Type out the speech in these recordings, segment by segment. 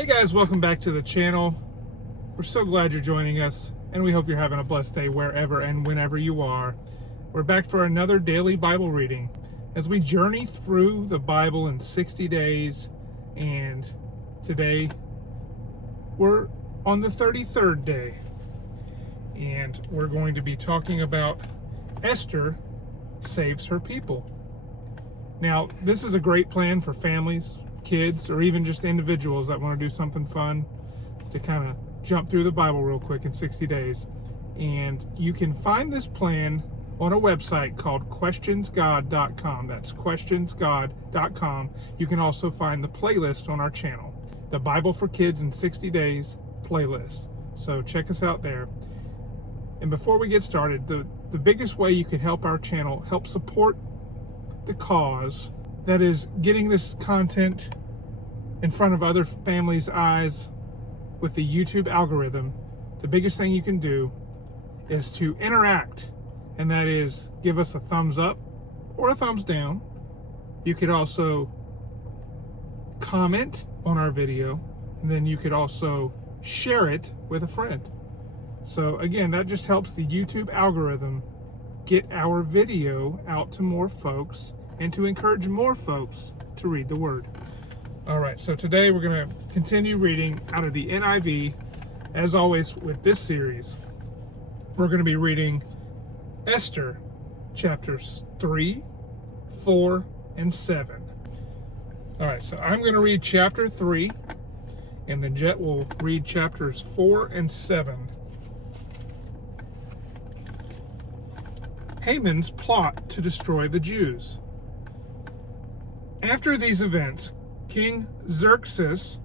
Hey guys, welcome back to the channel. We're so glad you're joining us, and we hope you're having a blessed day wherever and whenever you are. We're back for another daily Bible reading as we journey through the Bible in 60 days, and today we're on the 33rd day, and we're going to be talking about Esther saves her people. Now, this is a great plan for families, kids, or even just individuals that want to do something fun to kind of jump through the Bible real quick in 60 days. And you can find this plan on a website called questionsgod.com. That's questionsgod.com. You can also find the playlist on our channel, the Bible for Kids in 60 Days playlist. So check us out there. And before we get started, the biggest way you could help our channel, help support the cause that is getting this content in front of other families' eyes with the YouTube algorithm, the biggest thing you can do is to interact, and that is give us a thumbs up or a thumbs down. You could also comment on our video, and then you could also share it with a friend. So again, that just helps the YouTube algorithm get our video out to more folks and to encourage more folks to read the Word. All right, so today we're going to continue reading out of the NIV. As always with this series, we're going to be reading Esther chapters 3, 4, and 7. All right, so I'm going to read chapter 3, and then Jet will read chapters 4 and 7. Haman's plot to destroy the Jews. After these events, King Xerxes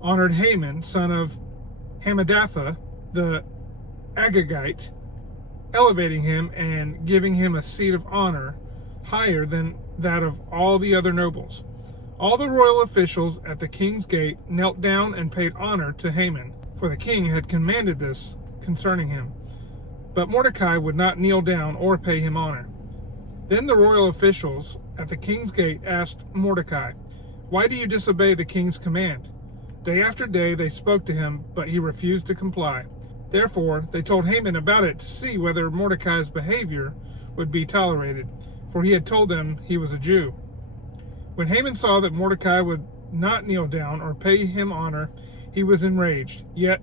honored Haman, son of Hammedatha, the Agagite, elevating him and giving him a seat of honor higher than that of all the other nobles. All the royal officials at the king's gate knelt down and paid honor to Haman, for the king had commanded this concerning him. But Mordecai would not kneel down or pay him honor. Then the royal officials at the king's gate asked Mordecai, "Why do you disobey the king's command?" Day after day they spoke to him, but he refused to comply. Therefore they told Haman about it to see whether Mordecai's behavior would be tolerated, for he had told them he was a Jew. When Haman saw that Mordecai would not kneel down or pay him honor, he was enraged. Yet,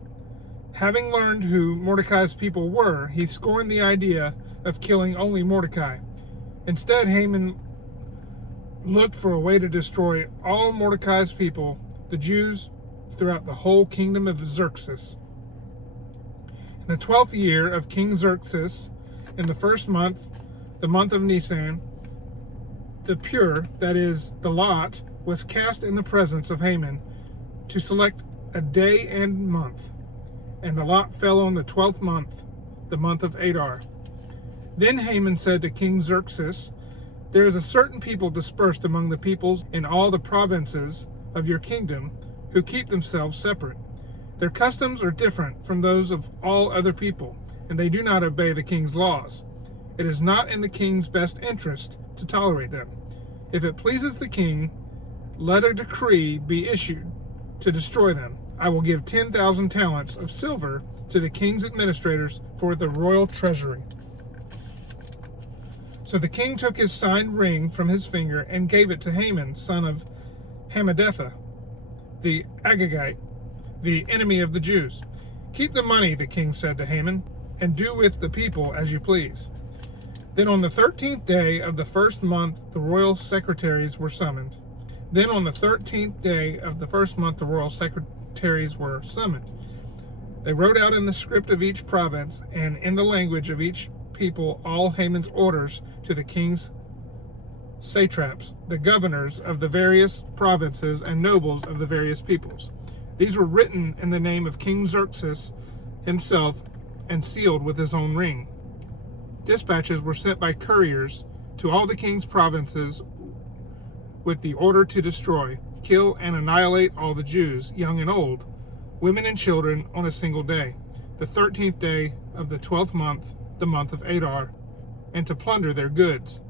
having learned who Mordecai's people were, he scorned the idea of killing only Mordecai. Instead, Haman looked for a way to destroy all Mordecai's people, the Jews, throughout the whole kingdom of Xerxes. In the 12th year of King Xerxes, in the first month, the month of Nisan, the pur, that is, the lot, was cast in the presence of Haman to select a day and month. And the lot fell on the 12th month, the month of Adar. Then Haman said to King Xerxes, "There is a certain people dispersed among the peoples in all the provinces of your kingdom who keep themselves separate. Their customs are different from those of all other people, and they do not obey the king's laws. It is not in the king's best interest to tolerate them. If it pleases the king, let a decree be issued to destroy them. I will give 10,000 talents of silver to the king's administrators for the royal treasury." So the king took his signed ring from his finger and gave it to Haman, son of Hammedatha, the Agagite, the enemy of the Jews. "Keep the money," the king said to Haman, "and do with the people as you please." Then on the 13th day of the first month, the royal secretaries were summoned. Then on the 13th day of the first month, the royal secretaries were summoned. They wrote out in the script of each province and in the language of each people all Haman's orders to the king's satraps, the governors of the various provinces, and nobles of the various peoples. These were written in the name of King Xerxes himself and sealed with his own ring. Dispatches were sent by couriers to all the king's provinces with the order to destroy, kill, and annihilate all the Jews, young and old, women and children, on a single day, the 13th day of the 12th month, the month of Adar, and to plunder their goods.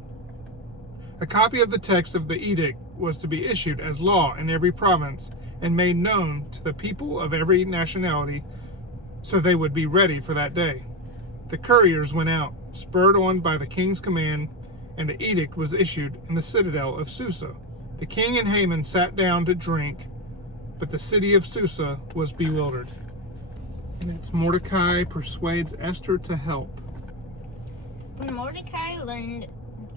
A copy of the text of the edict was to be issued as law in every province and made known to the people of every nationality, so they would be ready for that day. The couriers went out, spurred on by the king's command, and the edict was issued in the citadel of Susa. The king and Haman sat down to drink, but the city of Susa was bewildered. And it's Mordecai persuades Esther to help. When Mordecai learned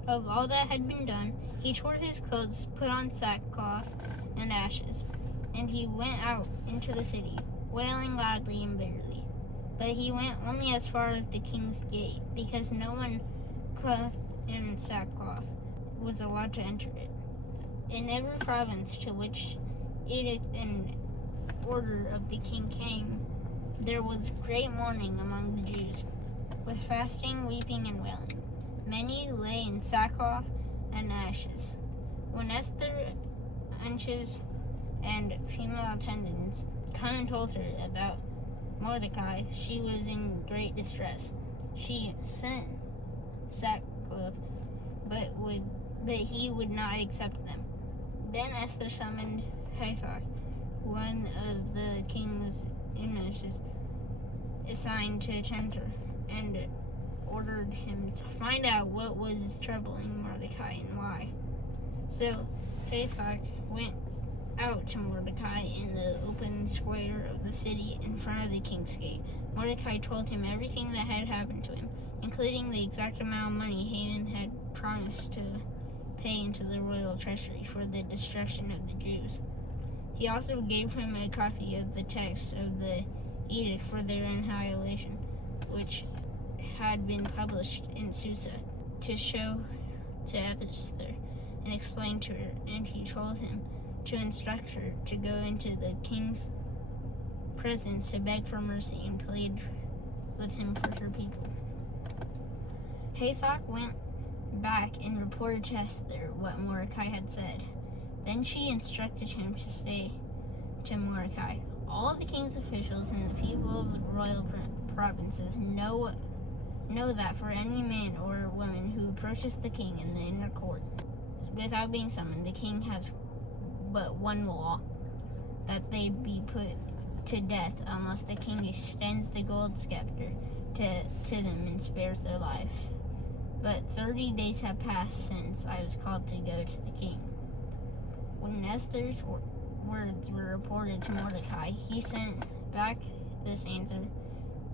of all that had been done, he tore his clothes, put on sackcloth and ashes, and he went out into the city, wailing loudly and bitterly. But he went only as far as the king's gate, because no one clothed in sackcloth was allowed to enter it. In every province to which edict and order of the king came, there was great mourning among the Jews, with fasting, weeping, and wailing. Many lay in sackcloth and ashes. When Esther, unches, and female attendants come and told her about Mordecai, she was in great distress. She sent sackcloth, but he would not accept them. Then Esther summoned Hathach, one of the king's eunuchs assigned to attend her, and ordered him to find out what was troubling Mordecai and why. So Hathach went out to Mordecai in the open square of the city in front of the king's gate. Mordecai told him everything that had happened to him, including the exact amount of money Haman had promised to pay into the royal treasury for the destruction of the Jews. He also gave him a copy of the text of the edict for their annihilation, which had been published in Susa, to show to Esther and explain to her, and he told him to instruct her to go into the king's presence to beg for mercy and plead with him for her people. Hathach went back and reported to Esther what Mordecai had said. Then she instructed him to say to Mordecai, "All of the king's officials and the people of the royal provinces know that for any man or woman who approaches the king in the inner court without being summoned, the king has but one law, that they be put to death unless the king extends the gold scepter to them and spares their lives. But 30 days have passed since I was called to go to the king." When Esther's words were reported to Mordecai, he sent back this answer: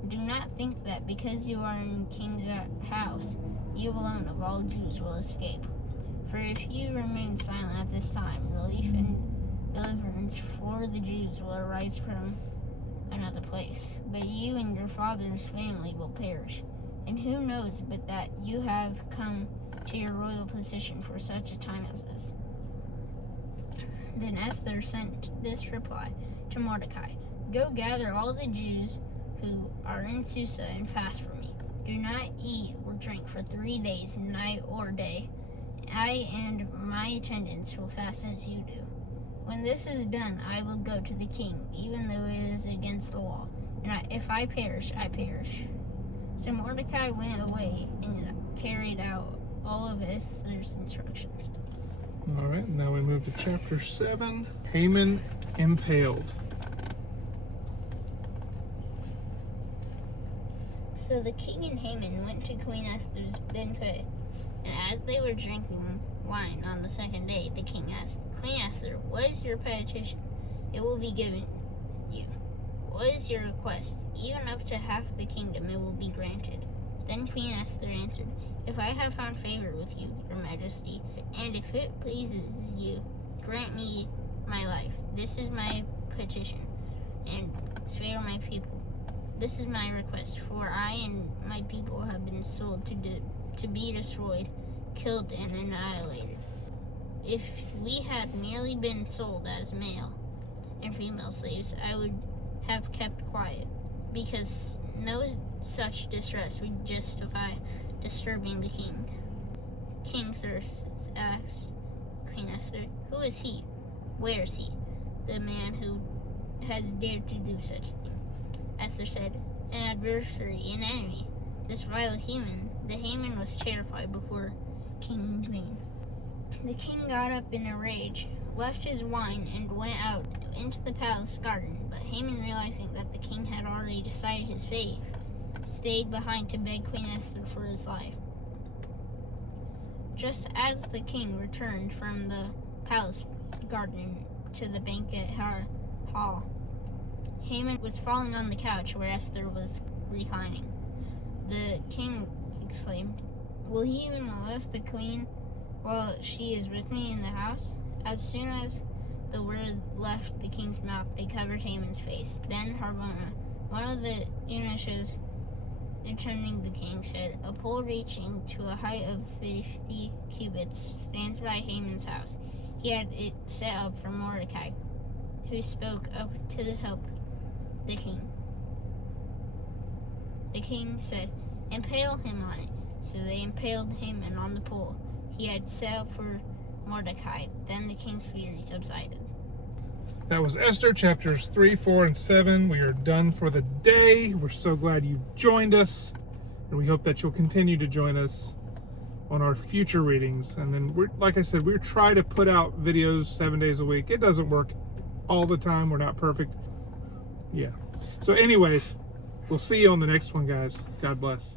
"Do not think that because you are in the king's house, you alone of all Jews will escape. For if you remain silent at this time, relief and deliverance for the Jews will arise from another place. But you and your father's family will perish. And who knows but that you have come to your royal position for such a time as this?" Then Esther sent this reply to Mordecai: "Go gather all the Jews who are in Susa and fast for me. Do not eat or drink for 3 days, night or day. I and my attendants will fast as you do. When this is done, I will go to the king, even though it is against the law. And if I perish, I perish." So Mordecai went away and carried out all of Esther's instructions. All right, now we move to chapter 7, Haman impaled. So the king and Haman went to Queen Esther's banquet, and as they were drinking wine on the second day, the king asked, "Queen Esther, what is your petition? It will be given you. What is your request? Even up to half the kingdom it will be granted." Then Queen Esther answered, "If I have found favor with you, your majesty, and if it pleases you, grant me my life. This is my petition, and spare my people. This is my request, for I and my people have been sold to be destroyed, killed, and annihilated. If we had merely been sold as male and female slaves, I would have kept quiet, because no such distress would justify disturbing the king." King Xerxes asked Queen Esther, "Who is he? Where is he, the man who has dared to do such thing?" Esther said, "An adversary, an enemy, this vile human." The Haman was terrified before king and queen. The king got up in a rage, left his wine, and went out into the palace garden. But Haman, realizing that the king had already decided his fate, stayed behind to beg Queen Esther for his life. Just as the king returned from the palace garden to the banquet hall, Haman was falling on the couch where Esther was reclining. The king exclaimed, "Will he even molest the queen while she is with me in the house?" As soon as the word left the king's mouth, they covered Haman's face. Then Harbona, one of the eunuchs attending the king, said, "A pole reaching to a height of 50 cubits stands by Haman's house. He had it set up for Mordecai, who spoke up to help the king." The king said, "Impale him on it." So they impaled Haman on the pole he had set up for Mordecai. Then the king's fury subsided. That was Esther chapters 3, 4, and 7. We are done for the day. We're so glad you've joined us, and we hope that you'll continue to join us on our future readings. And then, like I said, we're trying to put out videos 7 days a week. It doesn't work all the time. We're not perfect. Yeah. So anyways, we'll see you on the next one, guys. God bless.